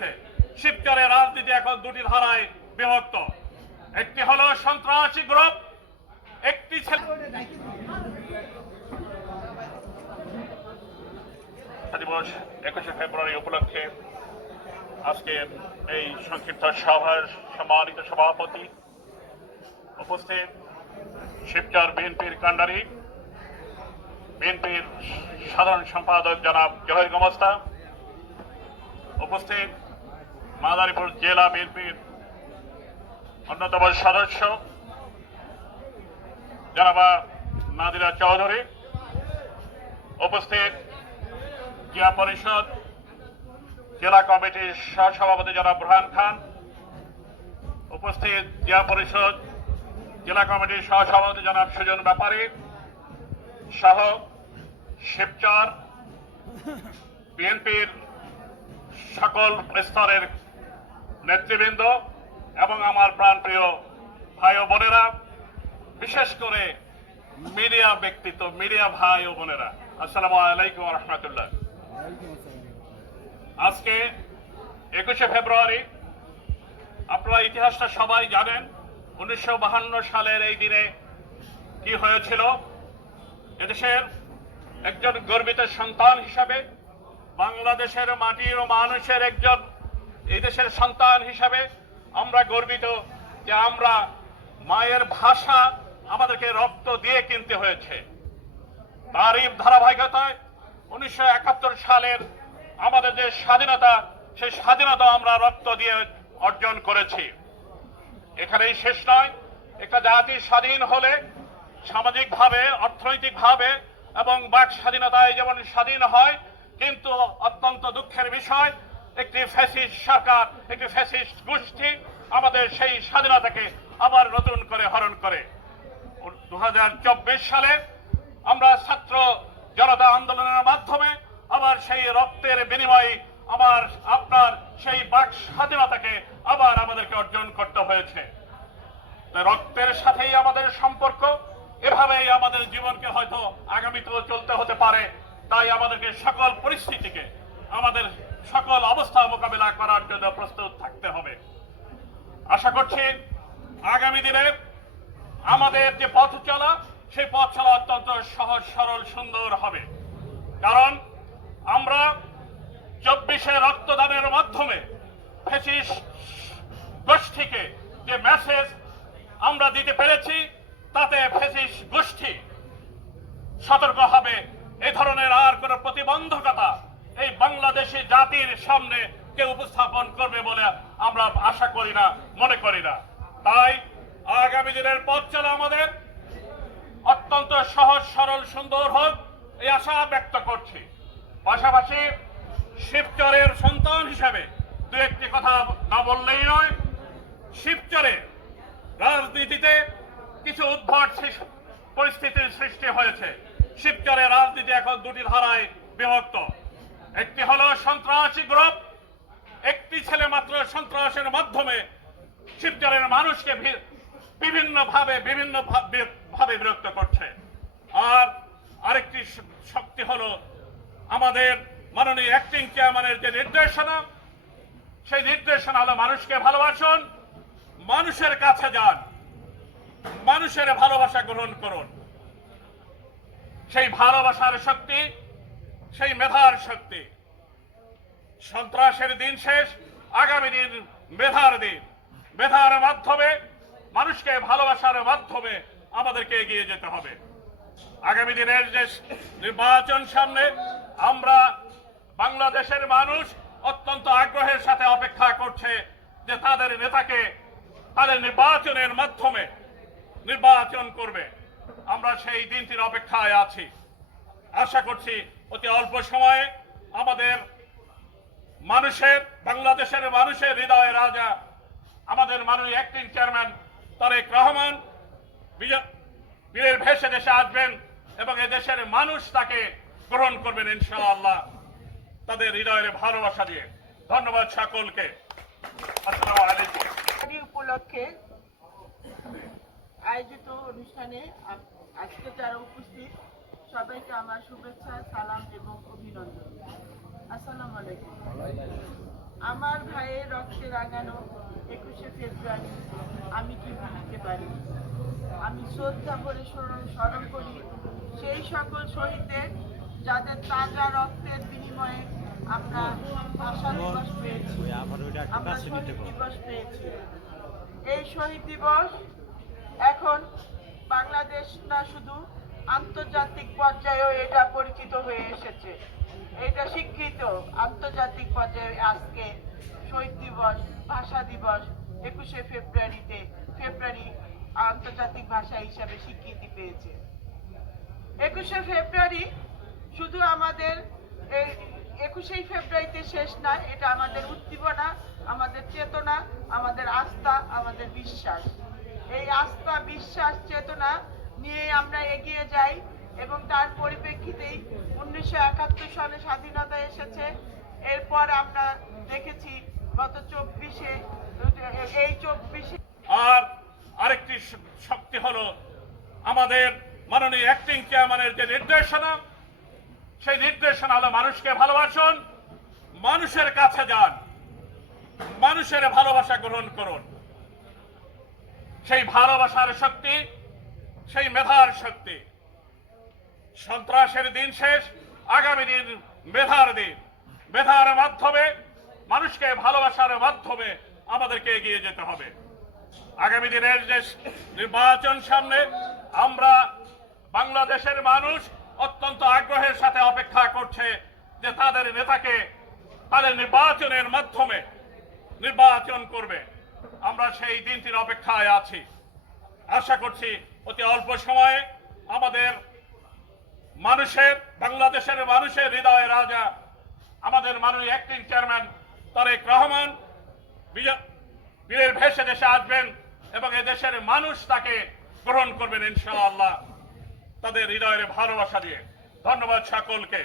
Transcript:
হয়েছে শিবচরের রাজনীতি এখন দুটি ধারায় বিভক্ত। একটি হলো সন্ত্রাসী গ্রুপ, একটি ছেলে দিবস একুশে ফেব্রুয়ারি উপলক্ষে আজকে এই সংক্ষিপ্ত সভার সম্মানিত সভাপতি উপস্থিত। শিবচর বিএনপির কান্ডারি বিএনপির সাধারণ সম্পাদক জনাব জহির গমস্তা উপস্থিত। মাদারীপুর জেলা বিএনপির অন্যতম সদস্য, জনাবা নাদিরা চৌধুরী। উপস্থিত জিয়া পরিষদ জেলা কমিটির সহসভাপতি জনাব বুরহান খান। উপস্থিত জিয়া পরিষদ জেলা কমিটির সহসভাপতি জনাব সুজন ব্যাপারী সহ শিবচর। বিএনপির সকল স্তরের নেতৃবৃন্দ এবং আমার প্রাণপ্রিয় ভাই ও বোনেরা, বিশেষ করে মিডিয়া ব্যক্তিত্ব, মিডিয়া ভাই ও বোনেরা, আসসালামু আলাইকুম রহমতুল্লাহ। আজকে একুশে ফেব্রুয়ারি, আপনারা ইতিহাসটা সবাই জানেন, উনিশশো সালের এই দিনে কি হয়েছিল? এদেশের একজন গর্বিত সন্তান হিসাবে বাংলাদেশের মাটির মানুষের একজন এই দেশের সন্তান হিসাবে আমরা গর্বিত যে আমরা মায়ের ভাষা আমাদেরকে রক্ত দিয়ে কিনতে হয়েছে। তারই ধারাবাহিকতায় উনিশশো একাত্তর সালের আমাদের যে স্বাধীনতা, সেই স্বাধীনতা আমরা রক্ত দিয়ে অর্জন করেছি। এখানেই শেষ নয়, একটা জাতি স্বাধীন হলে সামাজিকভাবে, অর্থনৈতিকভাবে এবং বাক স্বাধীনতায় যেমন স্বাধীন হয়, কিন্তু অত্যন্ত দুঃখের বিষয় একটি ফ্যাসিস্ট সরকার, একটি ফ্যাসিস্ট গোষ্ঠী আমাদের সেই স্বাধীনতাকে আবার নতুন করে হরণ করে। দু সালে আমরা ছাত্র জনতা আন্দোলনের মাধ্যমে আবার সেই রক্তের বিনিময়ে আবার আপনার সেই বাক স্বাধীনতাকে আবার আমাদেরকে অর্জন করতে হয়েছে। রক্তের সাথেই আমাদের সম্পর্ক, এভাবেই আমাদের জীবনকে হয়তো আগামীতেও চলতে হতে পারে। তাই আমাদেরকে সকল পরিস্থিতিকে, আমাদের সকল অবস্থা মোকাবিলা করার জন্য প্রস্তুত থাকতে হবে। আশা করছি আগামী দিনে আমাদের যে পথ চলা, সেই পথ চলা অত্যন্ত সহজ, সরল, সুন্দর হবে। কারণ আমরা চব্বিশে রক্তদানের মাধ্যমে ফ্যাসিস্ট গোষ্ঠীকে যে মেসেজ আমরা দিতে পেরেছি, তাতে ফ্যাসিস্ট গোষ্ঠী সতর্ক হবে। এ ধরনের আর কোন প্রতিবন্ধকতা এই বাংলাদেশি জাতির সামনে কেউ উপস্থাপন করবে বলে আমরা আশা করি না, মনে করি না। তাই আগামী দিনের পথ চলা আমাদের অত্যন্ত সহজ, সরল, সুন্দর হোক, এই আশা ব্যক্ত করছি। পাশাপাশি শিবচরের সন্তান হিসাবে দু একটি কথা না বললেই নয়, শিবচরে রাজনীতিতে কিছু উদ্ভট পরিস্থিতির সৃষ্টি হয়েছে। শিবচরে রাজনীতি এখন দুটি ধারায় বিভক্ত। একটি হলো সন্ত্রাসী গ্রুপ, একটি ছেলে মাত্র সন্ত্রাসের মাধ্যমে শিবচরের মানুষকে বিভিন্ন ভাবে বিভিন্ন ভাবে- বিরক্ত করছে। আর আরেকটি শক্তি হলো আমাদের মাননীয় অ্যাক্টিং চেয়ারম্যানের যে নির্দেশনা, সেই নির্দেশনা হলো মানুষকে ভালোবাসুন, মানুষের কাছে যান, মানুষের ভালোবাসা গ্রহণ করুন। সেই ভালোবাসার শক্তি সেই মেধার শক্তি। সন্ত্রাসের দিন শেষ, আগামী দিন মেধার দিন। মেধার মাধ্যমে, মানুষকে ভালোবাসার মাধ্যমে আমাদেরকে এগিয়ে যেতে হবে। আগামী দিনের যে নির্বাচন সামনে, আমরা বাংলাদেশের মানুষ অত্যন্ত আগ্রহের সাথে অপেক্ষা করছে যে তাদের নেতাকে তাদের নির্বাচনের মাধ্যমে নির্বাচন করবে। আমরা সেই দিনটির অপেক্ষায় আছি। আশা করছি অতি অল্প সময়ে আমাদের মানুষের, বাংলাদেশের মানুষের হৃদয়ে রাজা, আমাদের মাননীয় অ্যাক্টিং চেয়ারম্যান তারেক রহমান বীরের ভেসে দেশে আসবেন এবং দেশের মানুষ তাকে গ্রহণ করবেন ইনশাআল্লাহ। তাদের হৃদয়ের ভালোবাসা দিয়ে ধন্যবাদ সকলকে। উপলক্ষে আয়োজিত অনুষ্ঠানে আজকে যারা উপস্থিত সবাইকে আমার শুভেচ্ছা সালাম এবং অভিনন্দন। আসসালামু আলাইকুম। আমার ভাইয়ের রক্তে রাঙানো একুশে ফেব্রুয়ারি আমি কি ভুলতে পারি? আমি শ্রদ্ধা করে স্মরণ স্মরণ করি সেই সকল শহীদদের যাদের তাজা রক্তের বিনিময়ে আমরা ভাষা দিবস পেয়েছি আমরা শহীদ দিবস পেয়েছি। এই শহীদ দিবস এখন বাংলাদেশ না শুধু আন্তর্জাতিক পর্যায়েও এটা পরিচিত হয়ে এসেছে। এটা স্বীকৃত। আন্তর্জাতিক পর্যায়ে আজকে শহীদ দিবস, ভাষা দিবস, একুশে ফেব্রুয়ারিতে ফেব্রুয়ারি আন্তর্জাতিক ভাষা হিসাবে স্বীকৃতি পেয়েছে। একুশে ফেব্রুয়ারি শুধু আমাদের এই একুশেই ফেব্রুয়ারিতে শেষ না, এটা আমাদের উদ্দীপনা, আমাদের চেতনা, আমাদের আস্থা, আমাদের বিশ্বাস। এই আস্থা, বিশ্বাস, চেতনা নিয়ে আমরা এগিয়ে যাই এবং তার পরিপ্রেক্ষিতেই উনিশশো একাত্তর সালে স্বাধীনতা এসেছে। এরপর আমরা দেখেছি গত চব্বিশে, এই চব্বিশে আর আরেকটি শক্তি হলো আমাদের মাননীয় অ্যাক্টিং চেয়ারম্যানের যে নির্দেশনা, সেই নির্দেশনা হলো মানুষকে ভালোবাসুন, মানুষের কাছে যান, মানুষের ভালোবাসা গ্রহণ করুন। সেই ভালোবাসার শক্তি সেই মেধার শক্তি। সন্ত্রাসের দিন শেষ, আগামী দিন মেধার দিন। মেধার মাধ্যমে, মানুষকে ভালোবাসার মাধ্যমে আমাদেরকে এগিয়ে যেতে হবে। আগামী দিনের যে নির্বাচন সামনে, আমরা বাংলাদেশের মানুষ অত্যন্ত আগ্রহের সাথে অপেক্ষা করছে যে তাদের নেতাকে তাদের নির্বাচনের মাধ্যমে নির্বাচন করবে। আমরা সেই দিনটির অপেক্ষায় আছি। আশা করছি অতি অল্প সময়ে আমাদের মানুষের, বাংলাদেশের মানুষের হৃদয়ে রাজা, আমাদের মাননীয় অ্যাক্টিং চেয়ারম্যান তারেক রহমান বীরের ভেসে দেশে আসবেন এবং দেশের মানুষ তাকে গ্রহণ করবেন ইনশাআল্লাহ। তাদের হৃদয়ের ভালোবাসা দিয়ে। ধন্যবাদ সকলকে।